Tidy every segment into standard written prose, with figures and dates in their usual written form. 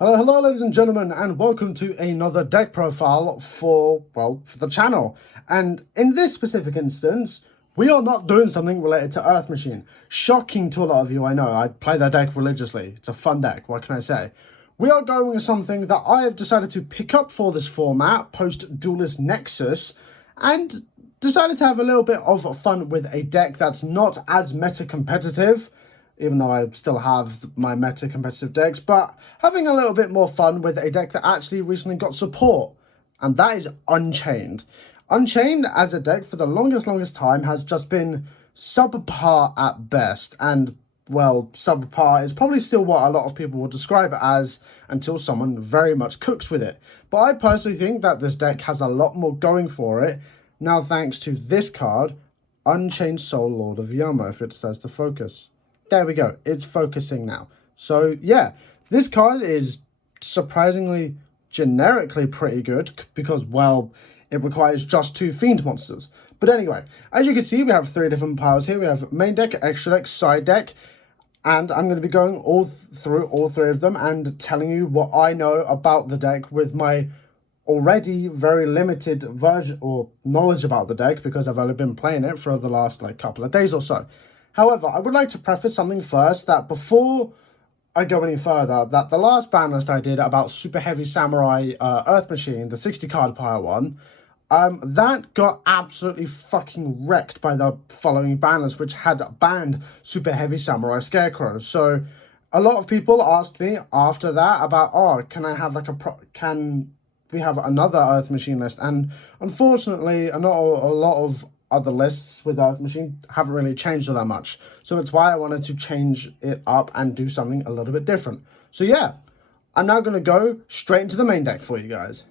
Hello ladies and gentlemen, and welcome to another deck profile for the channel. And in this specific instance, we are not doing something related to Earth Machine. Shocking to a lot of you, I know. I play that deck religiously. It's a fun deck, what can I say? We are going with something that I have decided to pick up for this format, post Duelist Nexus, and decided to have a little bit of fun with a deck that's not as meta competitive, even though I still have my meta competitive decks, but having a little bit more fun with a deck that actually recently got support, and that is Unchained. Unchained as a deck for the longest time has just been subpar at best, and well, subpar is probably still what a lot of people will describe it as until someone very much cooks with it. But I personally think that this deck has a lot more going for it, now thanks to this card, Unchained Soul Lord of Yama, if it decides to focus. There we go, it's focusing now. So yeah, this card is surprisingly generically pretty good because, well, it requires just 2 Fiend monsters. But anyway, as you can see, we have 3 different powers here. We have main deck, extra deck, side deck, and I'm going to be going through all 3 of them and telling you what I know about the deck with my already very limited version or knowledge about the deck, because I've only been playing it for the last couple of days or so. However, I would like to preface something first, that before I go any further, that the last ban list I did about Super Heavy Samurai Earth Machine, the 60 card power one, that got absolutely fucking wrecked by the following ban list, which had banned Super Heavy Samurai Scarecrow. So a lot of people asked me after that about, oh, can I have can we have another Earth Machine list? And unfortunately, not a lot of other lists with Earth Machine haven't really changed all that much. So it's why I wanted to change it up and do something a little bit different. So yeah, I'm now going to go straight into the main deck for you guys.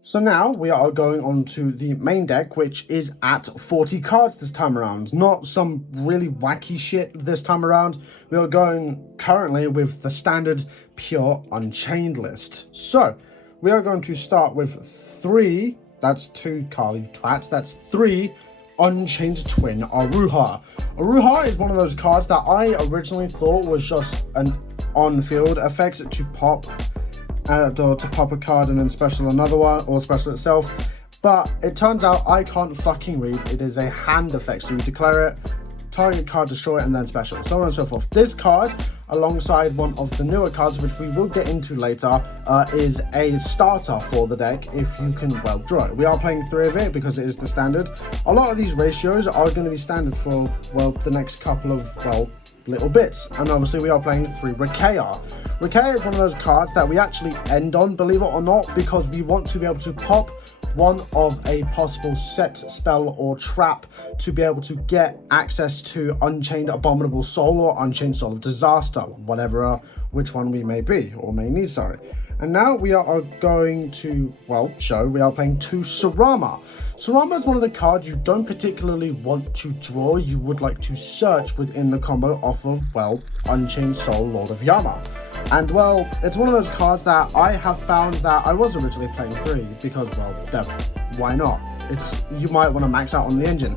So now we are going on to the main deck, which is at 40 cards this time around. Not some really wacky shit this time around. We are going currently with the standard pure Unchained list. So we are going to start with 3, that's 2 Kali twats, that's 3 Unchained Twin Aruha. Aruha is one of those cards that I originally thought was just an on-field effect to pop a card and then special another one, or special itself. But it turns out I can't fucking read. It is a hand effect, so you declare it, target card, destroy it, and then special, so on and so forth. This card, alongside one of the newer cards, which we will get into later, is a starter for the deck if you can, well, draw it. We are playing 3 of it because it is the standard. A lot of these ratios are going to be standard for, well, the next couple of, well, little bits. And obviously we are playing 3 Rikea. Rikea is one of those cards that we actually end on, believe it or not, because we want to be able to pop one of a possible set, spell, or trap to be able to get access to Unchained Abominable Soul or Unchained Soul of Disaster, whatever, which one we may be, or may need, sorry. And now we are going to, well, we are playing 2 Sarama. Sarama is one of the cards you don't particularly want to draw, you would like to search within the combo off of, well, Unchained Soul Lord of Yama. And well, it's one of those cards that I have found that I was originally playing 3 because, well, why not? You might want to max out on the engine.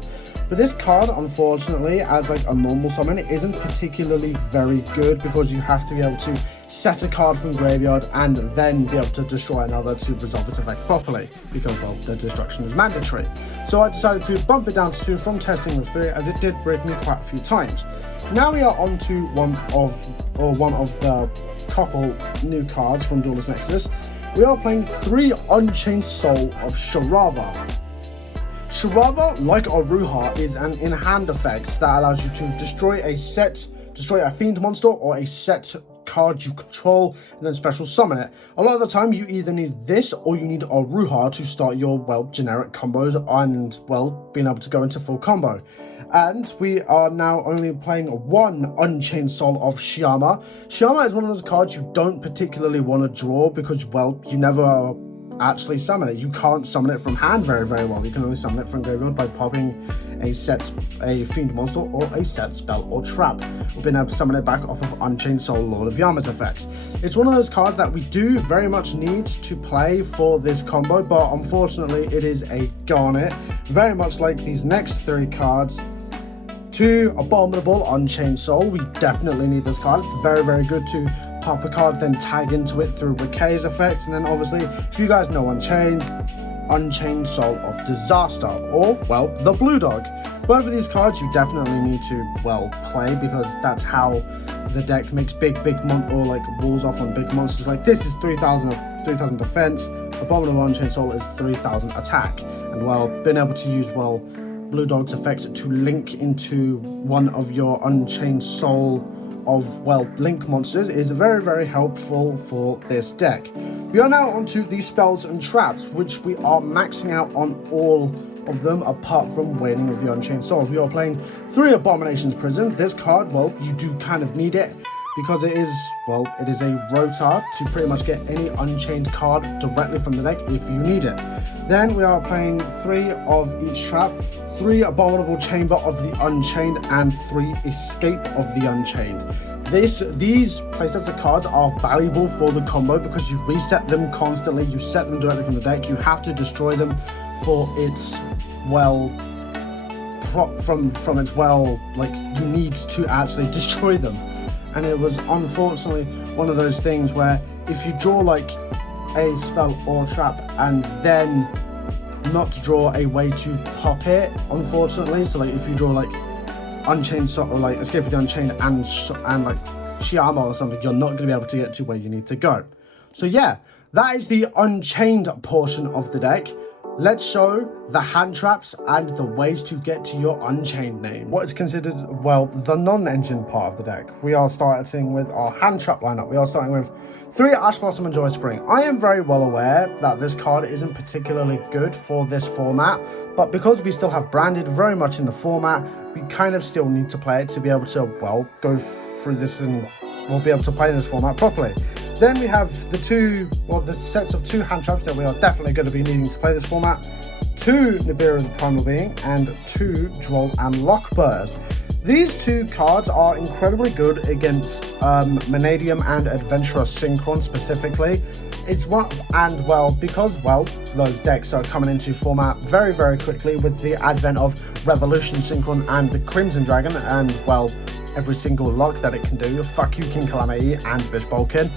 But this card, unfortunately, as a normal summon, it isn't particularly very good because you have to be able to set a card from graveyard and then be able to destroy another to resolve its effect properly, because, well, the destruction is mandatory. So I decided to bump it down to 2 from testing with 3, as it did break me quite a few times. Now we are on to one of the couple new cards from Duelist Nexus. We are playing 3 Unchained Soul of Sharava. Sharava, like Aruha, is an in-hand effect that allows you to destroy a Fiend monster or a set card you control, and then special summon it. A lot of the time you either need this or you need Aruha to start your, well, generic combos and, well, being able to go into full combo. And we are now only playing 1 Unchained Soul of Shiyama. Shiyama is one of those cards you don't particularly want to draw because, well, you never actually summon it. You can't summon it from hand very well. You can only summon it from graveyard by popping a Fiend monster or a set spell or trap. We've been able to summon it back off of Unchained Soul Lord of Yama's effect. It's one of those cards that we do very much need to play for this combo, but unfortunately it is a garnet, very much like these next 3 cards. 2 Abominable Unchained Soul. We definitely need this card. It's very, very good to pop a card, then tag into it through Rikei's effect. And then obviously, if you guys know Unchained Soul of Disaster, or, well, the Blue Dog. Both of these cards you definitely need to, well, play, because that's how the deck makes big or like walls off on big monsters. Like this is 3,000 defense, Abominable Unchained Soul is 3,000 attack. And, well, being able to use, well, Blue Dog's effects to link into one of your Unchained Soul of, well, link monsters is very, very helpful for this deck. We are now onto the spells and traps, which we are maxing out on all of them apart from Waning of the Unchained Souls. We are playing 3 Abominations Prison. This card, well, you do kind of need it because it is a rotar to pretty much get any Unchained card directly from the deck if you need it. Then we are playing 3 of each trap, 3 Abominable Chamber of the Unchained, and 3 Escape of the Unchained. These playsets of cards are valuable for the combo because you reset them constantly, you set them directly from the deck, you have to destroy them for its, well, from its, well, like, you need to actually destroy them. And it was unfortunately one of those things where if you draw like a spell or a trap and then not draw a way to pop it, unfortunately, so like if you draw like Unchained Soul or like Escape of the Unchained and like Shiama or something, you're not going to be able to get to where you need to go. So yeah, that is the Unchained portion of the deck. Let's show the hand traps and the ways to get to your Unchained name. What is considered, well, the non-engine part of the deck. We are starting with our hand trap lineup. We are starting with 3 Ash Blossom and Joy Spring. I am very well aware that this card isn't particularly good for this format, but because we still have Branded very much in the format, we kind of still need to play it to be able to, well, go through this and we'll be able to play this format properly. Then we have the sets of 2 hand traps that we are definitely going to be needing to play this format. 2 Nibiru the Primal Being and 2 Droll and Lockbird. These 2 cards are incredibly good against Vanadium and Adventurer Synchron specifically. It's one, and well, because, well, those decks are coming into format very, very quickly with the advent of Revolution Synchron and the Crimson Dragon, and, well, every single lock that it can do. Fuck you, King Calamity and Bish Balkan.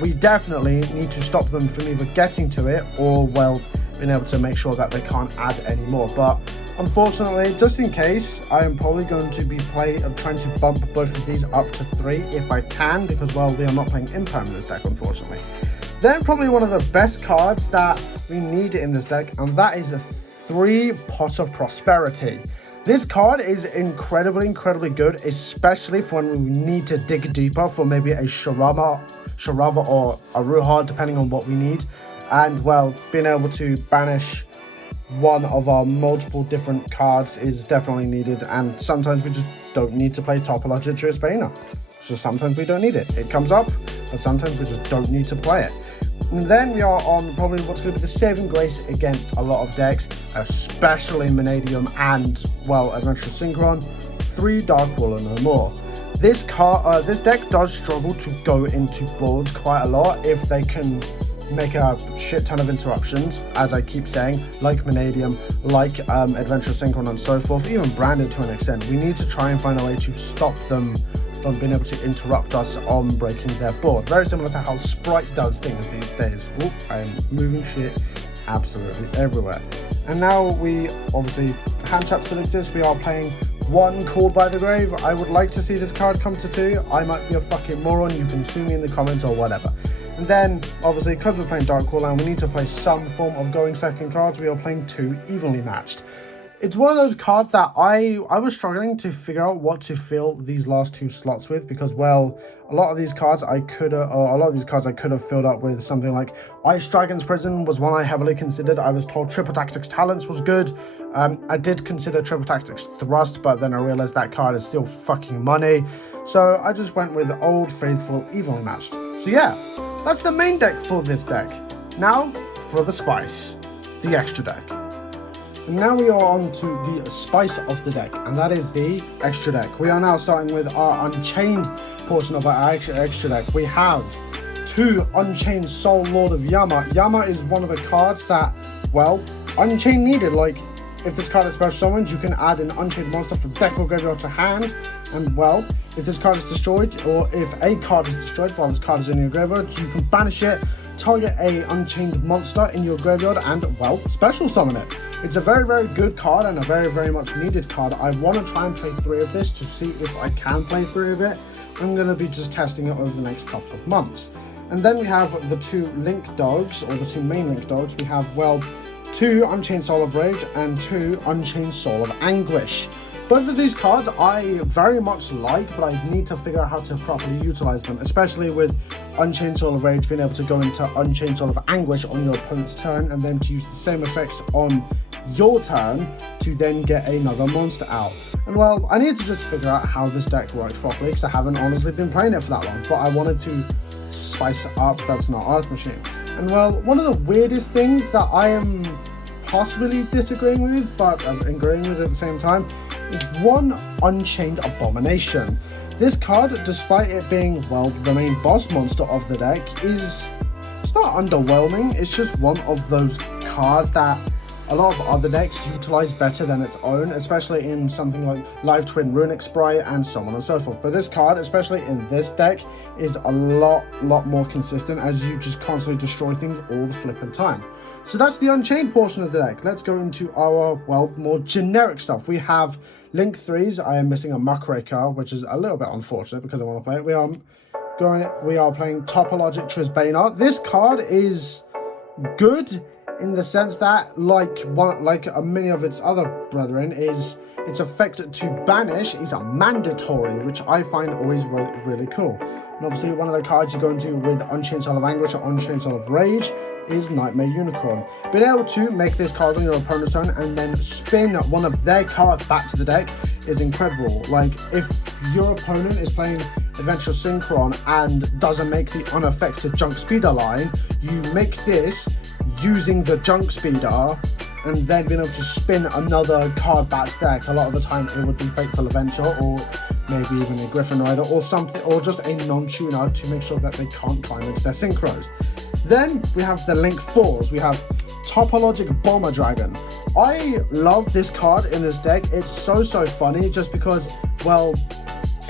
We definitely need to stop them from either getting to it or, well, being able to make sure that they can't add any more. But unfortunately, just in case, I am probably going to be trying to bump both of these up to 3 if I can, because, well, we are not playing Imperm in this deck, unfortunately. Then probably one of the best cards that we need in this deck, and that is a 3 Pot of Prosperity. This card is incredibly good, especially for when we need to dig deeper for maybe a Sharava or a Ruha, depending on what we need. And, well, being able to banish one of our multiple different cards is definitely needed. And sometimes we just don't need to play Topologic Trispana. So sometimes we don't need it. It comes up, and sometimes we just don't need to play it. And then we are on probably what's going to be the saving grace against a lot of decks, especially Vanadium and, well, Adventure Synchron, 3 Dark Ruler No More. This deck does struggle to go into boards quite a lot if they can make a shit ton of interruptions, as I keep saying, like Vanadium, like Adventure Synchron and so forth, even Branded to an extent. We need to try and find a way to stop them from being able to interrupt us on breaking their board. Very similar to how Sprite does things these days. Oop, I am moving shit absolutely everywhere. And now we, obviously, hand trap still exists. We are playing 1 Called by the Grave. I would like to see this card come to 2. I might be a fucking moron. You can sue me in the comments or whatever. And then, obviously, because we're playing Dark Call and we need to play some form of going second cards, we are playing 2 Evenly Matched. It's one of those cards that I was struggling to figure out what to fill these last 2 slots with, because, well, a lot of these cards I could have filled up with something like Ice Dragon's Prison was one I heavily considered. I was told Triple Tactics Talents was good. I did consider Triple Tactics Thrust, but then I realized that card is still fucking money. So I just went with Old Faithful Evenly Matched. So yeah, that's the main deck for this deck. Now for the spice, the extra deck. And now we are on to the spice of the deck, and that is the extra deck. We are now starting with our Unchained portion of our extra deck. We have 2 Unchained Soul Lord of Yama. Yama is one of the cards that, well, Unchained needed. Like, if this card is special summoned, you can add an Unchained monster from deck or graveyard to hand. And well, if this card is destroyed, or if a card is destroyed while this card is in your graveyard, you can banish it, target a Unchained monster in your graveyard, and well, special summon it. It's a very, very good card and a very, very much needed card. I want to try and play 3 of this to see if I can play 3 of it. I'm going to be just testing it over the next couple of months. And then we have the 2 Link Dogs, or the 2 main Link Dogs. We have, well, 2 Unchained Soul of Rage and 2 Unchained Soul of Anguish. Both of these cards I very much like, but I need to figure out how to properly utilize them, especially with Unchained Soul of Rage being able to go into Unchained Soul of Anguish on your opponent's turn, and then to use the same effects on your turn to then get another monster out. And well, I need to just figure out how this deck works properly, because I haven't honestly been playing it for that long, but I wanted to spice it up. That's not Earth Machine. And well, one of the weirdest things that I am possibly disagreeing with, but I'm agreeing with at the same time, is 1 Unchained Abomination. This card, despite it being, well, the main boss monster of the deck, it's not underwhelming. It's just one of those cards that a lot of other decks utilize better than its own, especially in something like Live Twin Runic Sprite and so on and so forth. But this card, especially in this deck, is a lot more consistent, as you just constantly destroy things all the flipping time. So that's the Unchained portion of the deck. Let's go into our, well, more generic stuff. We have Link 3s. I am missing a Muckraker, which is a little bit unfortunate because I want to play it. We are playing Topologic Trisbana. This card is good in the sense that, like many of its other brethren, is its effect to banish is a mandatory, which I find always really cool. And obviously one of the cards you go into with Unchained Soul of Anguish or Unchained Soul of Rage is Nightmare Unicorn. Being able to make this card on your opponent's turn and then spin one of their cards back to the deck is incredible. Like, if your opponent is playing Adventure Synchron and doesn't make the unaffected Junk Speeder line, you make this using the Junk Speeder and then being able to spin another card back to deck. A lot of the time it would be Fateful Adventure, or maybe even a Griffin Rider or something, or just a non-tuner to make sure that they can't climb into their synchros. Then we have the Link 4s. We have Topologic Bomber Dragon. I love this card in this deck. It's so funny, just because, well,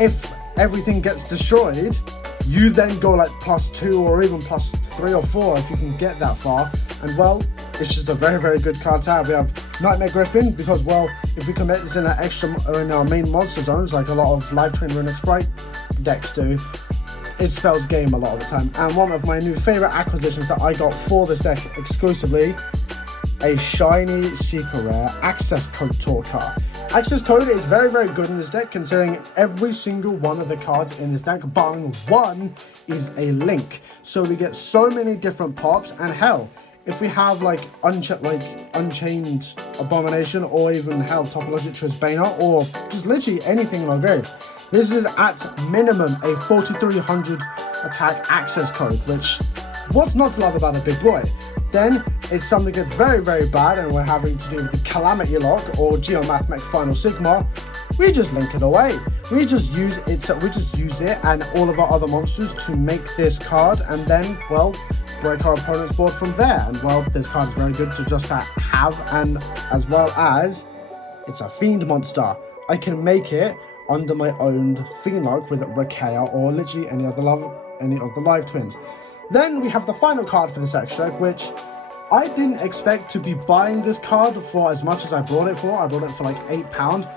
if everything gets destroyed, you then go like +2 or even +3 or 4 if you can get that far. And well, it's just a very good card to have. We have Nightmare Griffin, because, well, if we commit this in our main monster zones, like a lot of Live Twin Runic Sprite decks do, it spells game a lot of the time. And one of my new favorite acquisitions that I got for this deck exclusively, a shiny secret rare Access Code Talker. Access Code is very good in this deck, considering every single one of the cards in this deck, barring one, is a link. So we get so many different pops, and hell, if we have like Unchained Abomination, or even hell, Topologic Trisbana, or just literally anything in our grave, this is at minimum a 4300 attack access code, which, what's not to love about a big boy? Then, if something gets very bad and we're having to do with the Calamity Lock or Geomathmech Final Sigma, we just link it away. We just use it and all of our other monsters to make this card, and then, well, break our opponent's board from there. And well, this card is very good to just have, and as well as it's a fiend monster. I can make it under my own fiend lock with Rakea or literally any of the Live Twins. Then we have the final card for this extract, which I didn't expect to be buying this card for as much as I bought it for. I bought it for like £8,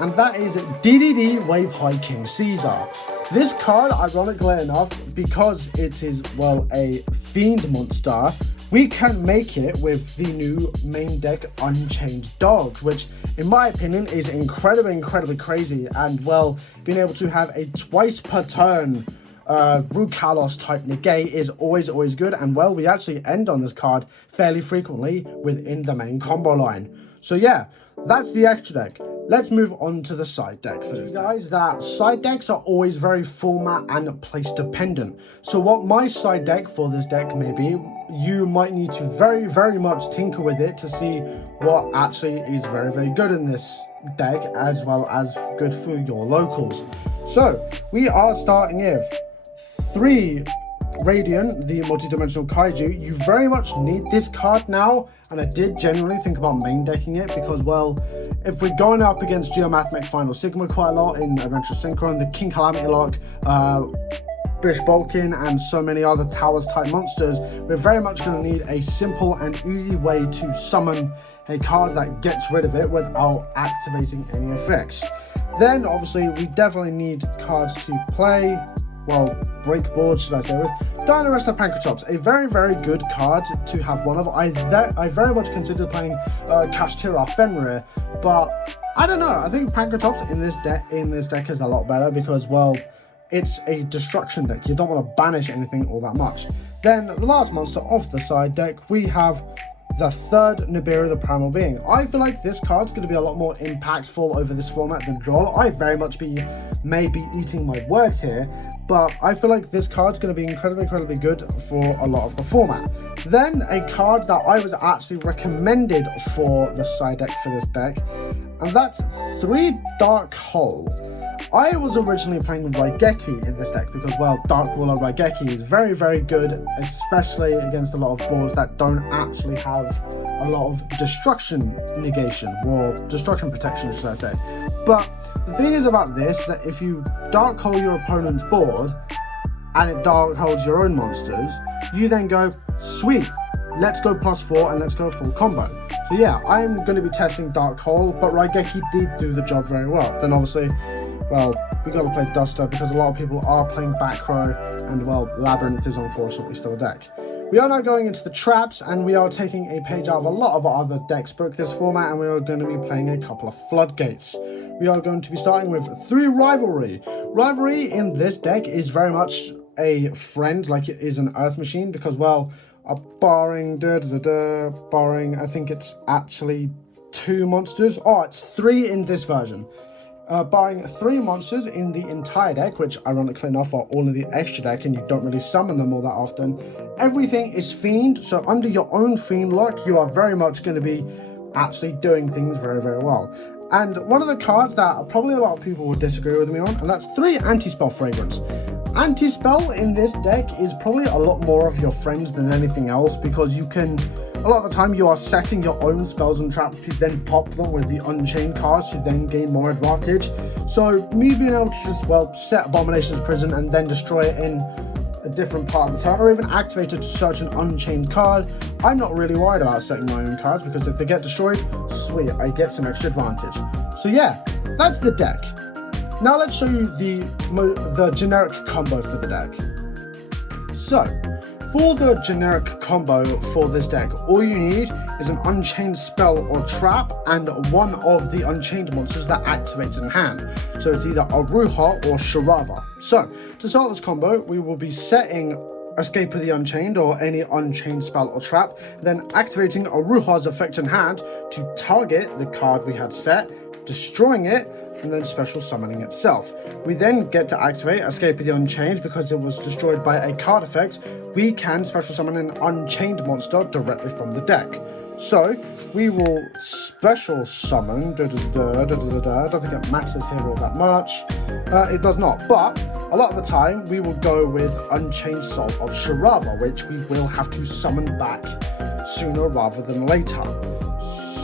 and that is DDD Wave High King Caesar. This card, ironically enough, because it is, well, a fiend monster, we can make it with the new main deck Unchained Dog, which in my opinion is incredibly crazy. And well, being able to have a twice per turn Rukalos type negate is always good. And well, we actually end on this card fairly frequently within the main combo line. So yeah, that's the extra deck. Let's move on to the side deck for this, guys. That side decks are always very format and place dependent. So what my side deck for this deck may be, you might need to very much tinker with it to see what actually is very good in this deck, as well as good for your locals. So we are starting with 3 Radiant, the multi-dimensional kaiju, you very much need this card now, and I did genuinely think about main decking it because, well, if we're going up against Geomathemix Final Sigma quite a lot in Adventure Synchron, the King Calamity Lock, Bish Balkin, and so many other Towers type monsters, we're very much going to need a simple and easy way to summon a card that gets rid of it without activating any effects. Then obviously we definitely need cards to play, well, break boards, should I say, with Duelist Nexus, a very, very good card to have one of. I very much considered playing Kashtira Fenrir, but I don't know, I think Pankratops in this deck is a lot better because, well, it's a destruction deck. You don't want to banish anything all that much. Then the last monster of the side deck, we have the third Nibiru, the Primal Being. I feel like this card's going to be a lot more impactful over this format than Droll. I very much may be eating my words here, but I feel like this card's going to be incredibly good for a lot of the format. Then a card that I was actually recommended for the side deck for this deck, and that's 3 Dark Hole. I was originally playing Raigeki in this deck because, well, Dark Ruler Raigeki is very, very good, especially against a lot of boards that don't actually have a lot of destruction negation, or destruction protection, should I say. But the thing is about this, that if you Dark Hole your opponent's board, and it Dark Holes your own monsters, you then go, sweet, let's go +4 and let's go full combo. So yeah, I'm going to be testing Dark Hole, but Raigeki did do the job very well. Then obviously, well, we got to play Duster because a lot of people are playing back row, and, well, Labyrinth is unfortunately still a deck. We are now going into the traps, and we are taking a page out of a lot of other decks book this format, and we are going to be playing a couple of floodgates. We are going to be starting with 3 Rivalry. Rivalry in this deck is very much a friend, like it is an Earth Machine, because, well, barring, I think it's actually 2 monsters. Oh, it's 3 in this version. Barring 3 monsters in the entire deck, which ironically enough are all in the extra deck and you don't really summon them all that often, everything is Fiend, so under your own Fiend lock, you are very much going to be actually doing things very, very well. And one of the cards that probably a lot of people would disagree with me on, and that's 3 Anti-Spell Fragrance. Anti-Spell in this deck is probably a lot more of your friends than anything else, because you can, a lot of the time you are setting your own spells and traps to then pop them with the Unchained cards to then gain more advantage. So me being able to just, well, set Abomination's Prison and then destroy it in a different part of the turn, or even activate it to search an Unchained card, I'm not really worried about setting my own cards, because if they get destroyed, sweet, I get some extra advantage. So yeah, that's the deck. Now let's show you the generic combo for the deck. So, for the generic combo for this deck, all you need is an Unchained spell or trap and one of the Unchained monsters that activates in hand. So it's either Aruha or Sharava. So, to start this combo, we will be setting Escape of the Unchained or any Unchained spell or trap, then activating Aruha's effect in hand to target the card we had set, destroying it, and then special summoning itself. We then get to activate Escape of the Unchained because it was destroyed by a card effect. We can special summon an Unchained monster directly from the deck. So we will special summon, I don't think it matters here all that much. It does not, but a lot of the time we will go with Unchained Soul of Sharava, which we will have to summon back sooner rather than later.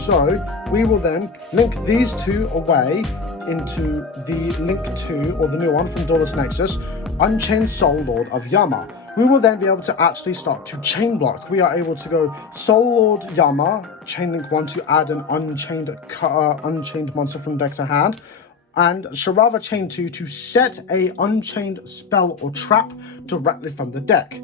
So we will then link these 2 away into the link 2, or the new one from Duelist Nexus, Unchained Soul Lord of Yama. We will then be able to actually start to chain block. We are able to go Soul Lord Yama, chain link 1 to add an Unchained monster from deck to hand, and Sharava chain 2 to set a Unchained spell or trap directly from the deck.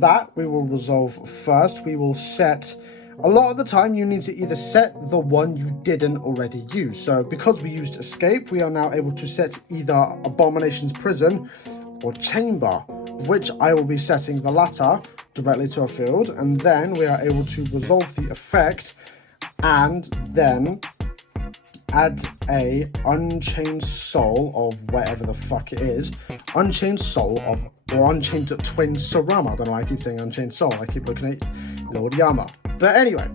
That we will resolve first. We will set, a lot of the time you need to either set the one you didn't already use. So because we used Escape, we are now able to set either Abomination's Prison or Chamber, which I will be setting the latter directly to a field, and then we are able to resolve the effect and then add a Unchained Soul of whatever the fuck it is, Unchained Soul of, or Unchained Twin Sarama. I don't know why I keep saying Unchained Soul, I keep looking at Lord Yama. But anyway,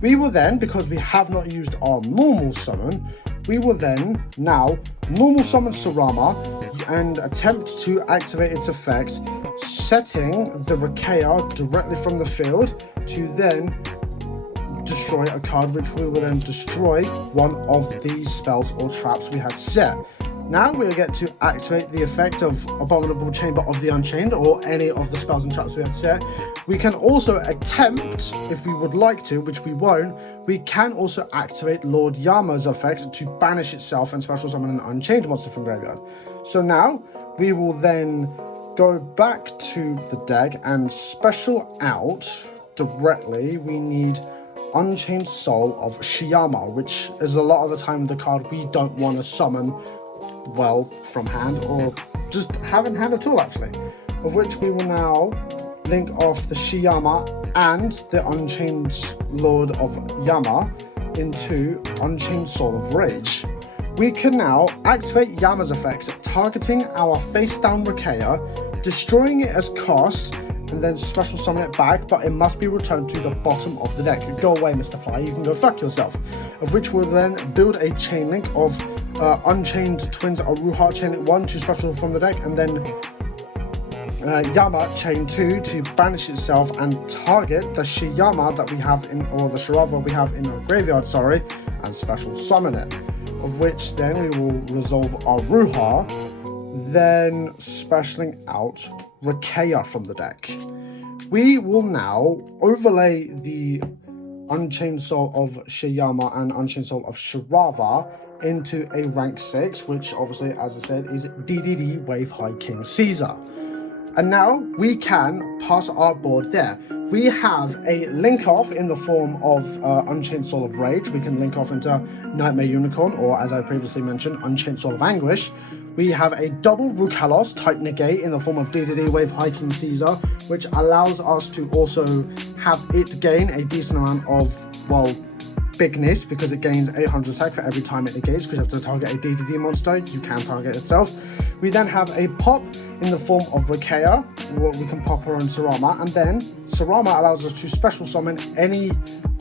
we will then, because we have not used our normal summon, we will then now normal summon Sarama and attempt to activate its effect, setting the Rakaia directly from the field to then destroy a card, which we will then destroy one of these spells or traps we had set. Now we get to activate the effect of Abominable Chamber of the Unchained or any of the spells and traps we had set. We can also attempt, if we would like to, which we won't, we can also activate Lord Yama's effect to banish itself and special summon an Unchained monster from graveyard. So now we will then go back to the deck and special out directly. We need Unchained Soul of Shiyama, which is a lot of the time the card we don't want to summon well from hand, or just have in hand at all actually, of which we will now link off the Shiyama and the Unchained Lord of Yama into Unchained Soul of Rage. We can now activate Yama's effect, targeting our face down Rakaia, destroying it as cost, and then special summon it back, but it must be returned to the bottom of the deck. Go away, Mr. Fly, you can go fuck yourself. Of which we'll then build a chain link of Unchained Twins Aruha chain link 1 to special from the deck, and then Yama chain 2 to banish itself and target the Shiyama that we have in, or the Shirava we have in our graveyard, sorry, and special summon it. Of which then we will resolve Aruha, then specialing out Rakaia from the deck. We will now overlay the Unchained Soul of Shiyama and Unchained Soul of Shirava into a rank 6, which obviously, as I said, is DDD Wave High King Caesar. And now we can pass our board there. We have a link off in the form of Unchained Soul of Rage. We can link off into Nightmare Unicorn, or as I previously mentioned, Unchained Soul of Anguish. We have a double Rukalos type negate in the form of DDD Wave High King Caesar, which allows us to also have it gain a decent amount of, well, bigness, because it gains 800 attack for every time it negates, because you have to target a DDD monster, you can target itself. We then have a pop in the form of Rakaia, where we can pop her on Sarama, and then Sarama allows us to special summon any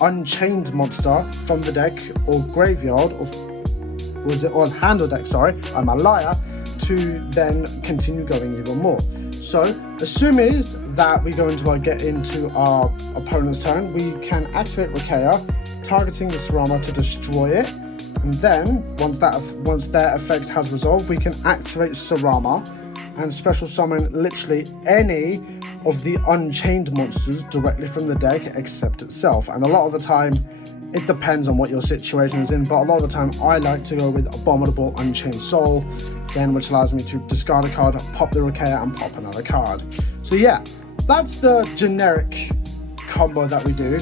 Unchained monster from the deck or graveyard, or hand or deck, sorry, I'm a liar, to then continue going even more. So, assuming that we get into our opponent's turn, we can activate Rakaia, targeting the Sarama to destroy it, and then once their effect has resolved, we can activate Sarama and special summon literally any of the Unchained monsters directly from the deck except itself. And a lot of the time, it depends on what your situation is in, but a lot of the time I like to go with Abominable Unchained Soul, then which allows me to discard a card, pop the Rakaia, and pop another card. So yeah, that's the generic combo that we do.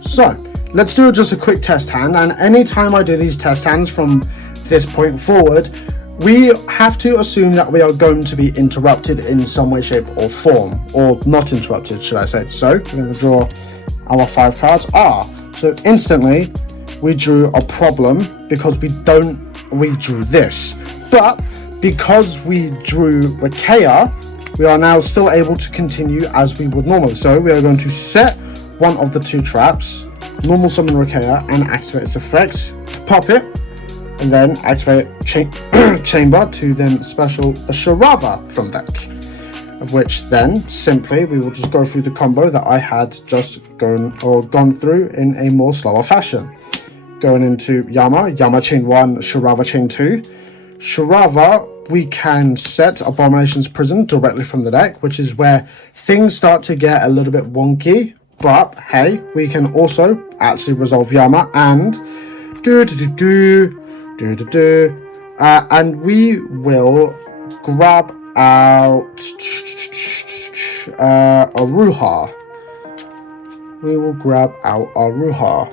So let's do just a quick test hand, and anytime I do these test hands from this point forward, we have to assume that we are going to be interrupted in some way, shape or form, or not interrupted, should I say. So we're going to draw our 5 cards. So instantly we drew a problem because we drew this, but because we drew Rakaia, we are now still able to continue as we would normally. So we are going to set one of the 2 traps, normal summon Rakaia, and activate its effect, pop it, and then activate chamber to then special the Shirava from deck. Of which then simply we will just go through the combo that I had just gone through in a more slower fashion. Going into Yama chain 1, Shirava chain 2. Shirava, we can set Abomination's Prison directly from the deck, which is where things start to get a little bit wonky, but hey, we can also actually resolve Yama and and we will grab out Aruha. We will grab out Aruha.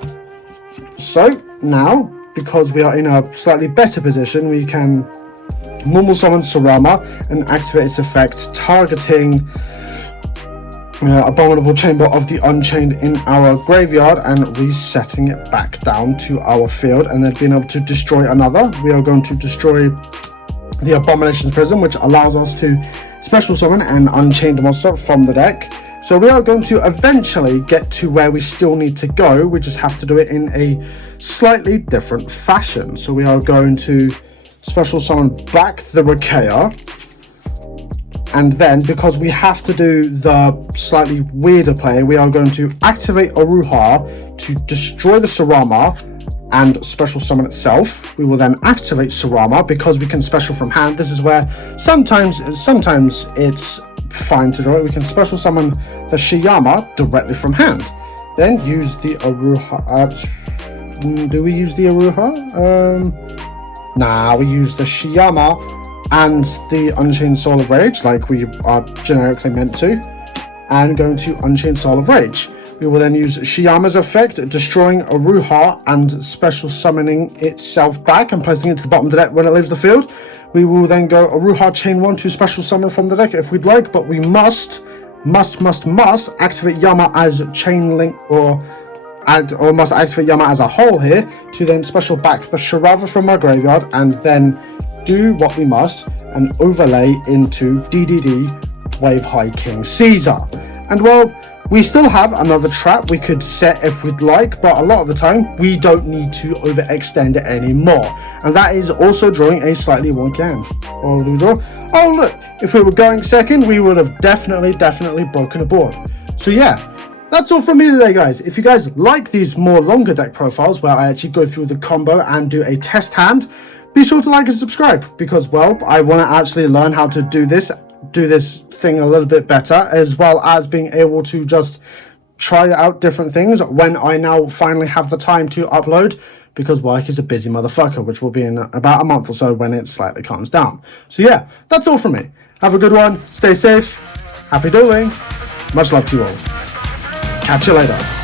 So now, because we are in a slightly better position, we can normal summon Sarama and activate its effect, targeting Abominable Chamber of the Unchained in our graveyard and resetting it back down to our field, and then being able to destroy another. We are going to destroy the Abomination's Prison, which allows us to special summon an Unchained monster from the deck, So we are going to eventually get to where we still need to go. We just have to do it in a slightly different fashion. So we are going to special summon back the Rukea. And then, because we have to do the slightly weirder play, we are going to activate Aruha to destroy the Sarama and special summon itself. We will then activate Sarama because we can special from hand. This is where sometimes it's fine to draw it. We can special summon the Shiyama directly from hand. Then use the Aruha. Do we use the Aruha? Nah, we use the Shiyama and the Unchained Soul of Rage, like we are generically meant to, and going to Unchained Soul of Rage. We will then use Shiyama's effect, destroying Aruha and special summoning itself back and placing it to the bottom of the deck when it leaves the field. We will then go Aruha Chain 1 to special summon from the deck if we'd like, but we must activate Yama as Chain Link or must activate Yama as a whole here to then special back the Sharava from our graveyard and then do what we must and overlay into DDD Wave High King Caesar. And well, we still have another trap we could set if we'd like, but a lot of the time we don't need to overextend it anymore. And that is also drawing a slightly wonky hand. What do we draw? Oh look, if we were going second, we would have definitely broken a board. So yeah, that's all from me today, guys. If you guys like these more longer deck profiles where I actually go through the combo and do a test hand, be sure to like and subscribe because, well, I want to actually learn how to do this thing a little bit better, as well as being able to just try out different things when I now finally have the time to upload, because work is a busy motherfucker, which will be in about a month or so when it slightly calms down. So yeah, that's all from me. Have a good one, stay safe, happy dueling, much love to you all. Catch you later.